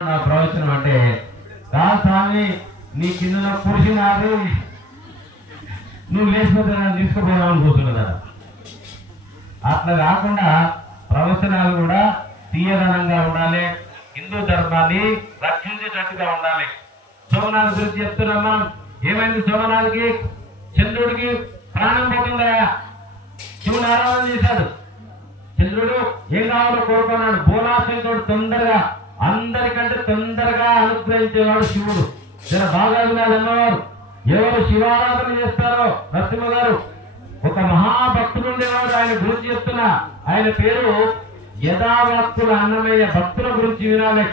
నా ప్రవచనం అంటే రా స్వామి నీ కింద పురుషి నాది నువ్వు లేచిపోతే నన్ను తీసుకుపోదామని కూర్చున్నదా అట్లా కాకుండా ప్రవచనాలు కూడా తీయదనంగా ఉండాలి హిందూ ధర్మాన్ని రక్షించేటట్టుగా ఉండాలి. సోమనాథ్ గురించి చెప్తున్నాం మనం. ఏమైంది సోమనాథ్కి చంద్రుడికి ప్రాణం పోతుందా? శివుడు ఆరాధన చేశాడు. చంద్రుడు ఏం కావాలో కోరుకున్నాడు. బోలాశంకుడు తొందరగా అందరికంటే తొందరగా అనుగ్రహించేవాడు శివుడు. జర బాగా వినాలి అన్నవారు ఎవరు శివారాధన చేస్తారో నరసింహ గారు? ఒక మహాభక్తుడు ఉండేవాడు ఆయన గురించి చెప్తున్నా. ఆయన పేరు యథాభక్తుల అన్నమయ్య భక్తుల గురించి వినాలి.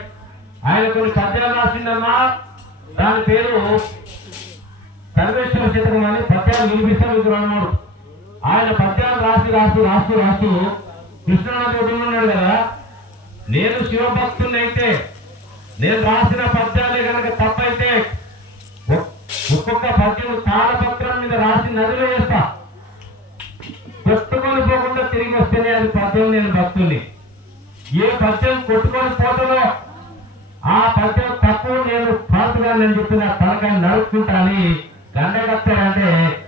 ఆయన కొన్ని పద్యాలు రాసిందమ్మా. దాని పేరు సర్వేశ్వర చిత్రం అని పద్యాలు వినిపిస్తాం మీకు అన్నాడు ఆయన పద్యాలు రాసి రాస్తూ రాస్తూ రాస్తూ కృష్ణనాథ ఉన్నాడు కదా. నేను శివభక్తున్నైతే నేను రాసిన పద్యాలే కనుక తప్పైతే ఒక్కొక్క పద్యం తాళపత్రం మీద రాసి నదిలో వేస్తా. కొట్టుకొని పోకుండా తిరిగి వస్తేనే అది పద్యం నేను భక్తుని ఏ పద్యం కొట్టుకొని పోతుందో ఆ పద్యం తప్పు నేను పాతుగా నేను చెప్పిన తలకాయ నడుపుకుంటా అని దండకత్తెర అంటే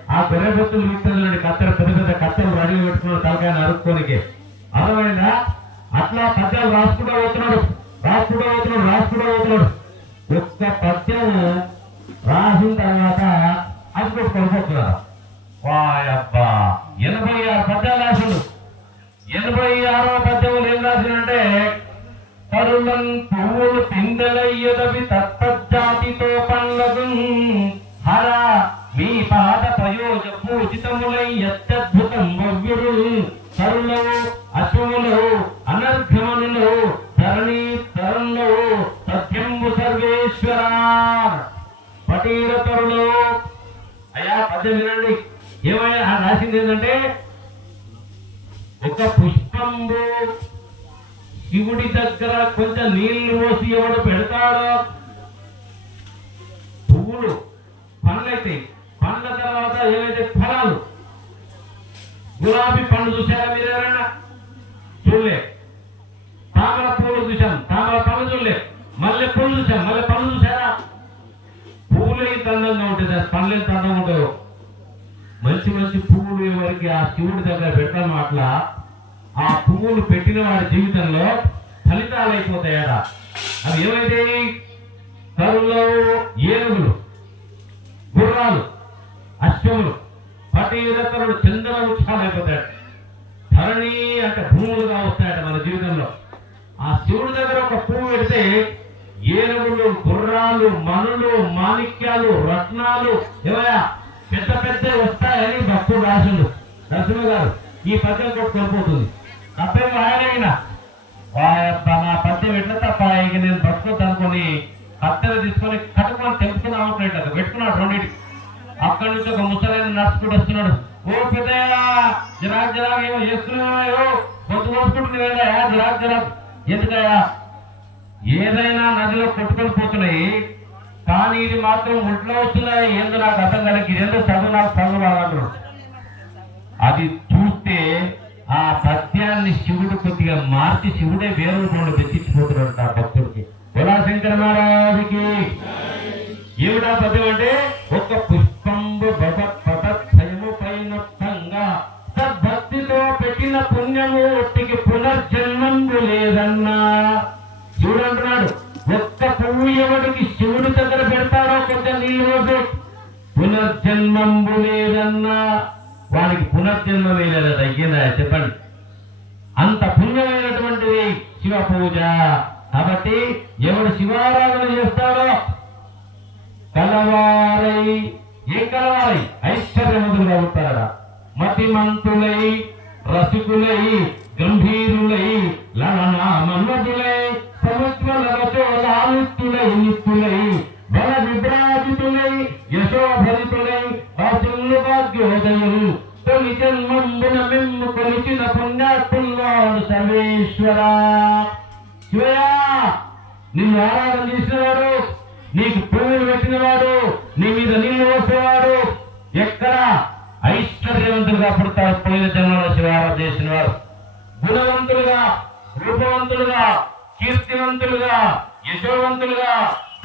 ఆ గొర్రెబొత్తులు విత్తలు కత్తెర పెద్ద పెద్ద కత్తెలు రెడీ పెట్టుకున్నాడు తలకాయ నడుపుకోనికి. అర్థమైందా? అట్లా పద్యాలు రాసుకుంటూ పోతున్నాడు. రాసుకుంటూ పోతున్నాడు రాసుకుంటూ పోతున్నాడు. ఒక్క పద్యం రాసిన తర్వాత అది కొట్టుకొని పోతున్నారు వాయబ్బా ఎనభై ఆరు పద్యాలు రాసిండు ఎనభై ఆరో పద్యములు ఏం రాసిందంటే తరుణం పువ్వులు పిందెలయ్యదవి తత్పజాతితో పండ్లగు హర మీ పాద ప్రయోజ పూజితములై అత్యద్భుతం భవ్యుడు. తరుణము పద్యం వినండి. ఏమైనా ఆ రాసింది ఏంటంటే ఒక పుష్పంబు శివుడి దగ్గర కొంచెం నీళ్ళు పోసి ఎవడు పెడతాడో? పువ్వులు పండ్లైతే పండ్ల తర్వాత ఏవైతే ఫలాలు? గులాబీ పండు చూసారా మీరు ఎవరైనా? చూడలే. తామర పూలు చూసాం తామర పండ్లు చూడలే. మల్లె పూలు చూసాం మల్లె పండ్లు చూసారా పువ్వులు ఎంత అందంగా ఉంటుంది పండ్లు ఎంత అందంగా ఉంటాయో. మంచి మంచి పువ్వులు ఎవరికి ఆ శివుడి దగ్గర పెట్టడం అట్లా ఆ పువ్వులు పెట్టిన వాడి జీవితంలో ఫలితాలు అయిపోతాయట. అవి ఏమైతే? కరువులు ఏనుగులు గుర్రాలు అశ్వములు పటీరతరులు చంద్ర వృక్షాలు అయిపోతాడు ధరణి అంటే భూములుగా వస్తాయట మన జీవితంలో. ఆ శివుడి దగ్గర ఒక పువ్వు పెడితే ఏనుగులు గుర్రాలు మనులు మాణిక్యాలు రత్నాలు ఏమయ్యా పెద్ద పెద్ద వస్తాయని భక్తుడు రాసిండు నరసింహ గారు ఈ పద్యం కూడా కోల్పోతుంది. తప్పేం ఆయనైనా నా పద్యం ఎట్లా తప్ప? ఇక నేను బ్రతుకొద్దు అనుకొని కత్తెర తీసుకొని కట్టుకొని తెంపుతున్నాం అనుకునేట పెట్టుకున్నాడు రెండింటికి అక్కడి నుంచి ఒక ముసలైన నడుచుకుంటూ వస్తున్నాడు. ఓ పెద్దయ్యా జరాక్ జరాక్ ఏమో చేస్తున్నాయో గొంతు కోసుకుంటుంది కదా జరాక్. ఎందుకయ్యా? ఏదైనా నదిలో కొట్టుకొని పోతున్నాయి. కానీ ఇది మాత్రం ఒంట్లో వస్తున్నాయి. ఏందో నాకు అర్థం కలిగి ఇదేందో చదువు నాకు చదువు రాదంటున్నాడు. అది చూస్తే ఆ పద్యాన్ని శివుడు కొద్దిగా మార్చి శివుడే వేరు కొండ తెచ్చిపోతున్నాడు ఆ భక్తుడికి. బులాశంకర మహారాజుకి. ఏమిటా పద్యం అంటే? ఒక పుష్పంబు భయము పైనొత్తంగా సద్భక్తితో పెట్టిన పుణ్యము ఒట్టికి పునర్జన్మంబు లేదన్నా. శివుడు అంటున్నాడు ఒక్క పువ్వు ఎవడికి శివుడు దగ్గర పెడతాడో కొంచెం నీళ్ళు పోసి పునర్జన్మంబు లేదన్నా వారికి పునర్జన్మమే లేదా తగ్గిందా? చెప్పండి. అంత పుణ్యమైనటువంటిది శివ పూజ కాబట్టి ఎవడు శివారాధన చేస్తాడో కలవారై ఏ కలవారై? ఐశ్వర్యవంతులుగా ఉంటారట మతిమంతులై రసికులై భాగ్యోదయం తొలి జన్మంబున మిమ్ము కొలిచిన పుణ్యాత్ముల్వాడు సర్వేశ్వర. శివయా నిన్ను ఆరాధన చేసినవాడు నీకు పువ్వులు పెట్టినవాడు నీ మీద నీళ్ళు పోసేవాడు ఎక్కడ ఐశ్వర్యవంతులుగా పుడతారు పోయిన జన్మలో శివారాధన చేసిన వారు గుణవంతులుగా రూపవంతులుగా కీర్తివంతులుగా యశోవంతులుగా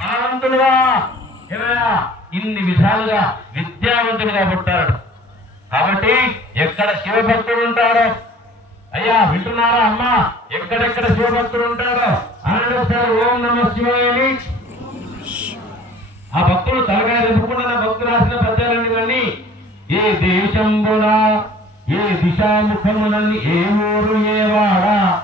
ధనవంతులుగా ఏమయ్యా ఇన్ని విధాలుగా విద్యావంతులుగా పుట్టాడు. కాబట్టి ఎక్కడ శివభక్తుడు ఉంటాడో? అయ్యా వింటున్నారా అమ్మా? ఎక్కడెక్కడ శివభక్తుడు ఉంటాడో? అనండి ఒకసారి ఓం నమ శివాయని. ఆ భక్తుడు తలగా తిప్పుకున్న భక్తులు రాసిన పద్యాలన్నీ ఏ దేశంబున ఏ దిశాముఖమునని ఏ ఊరు ఏ వాడా?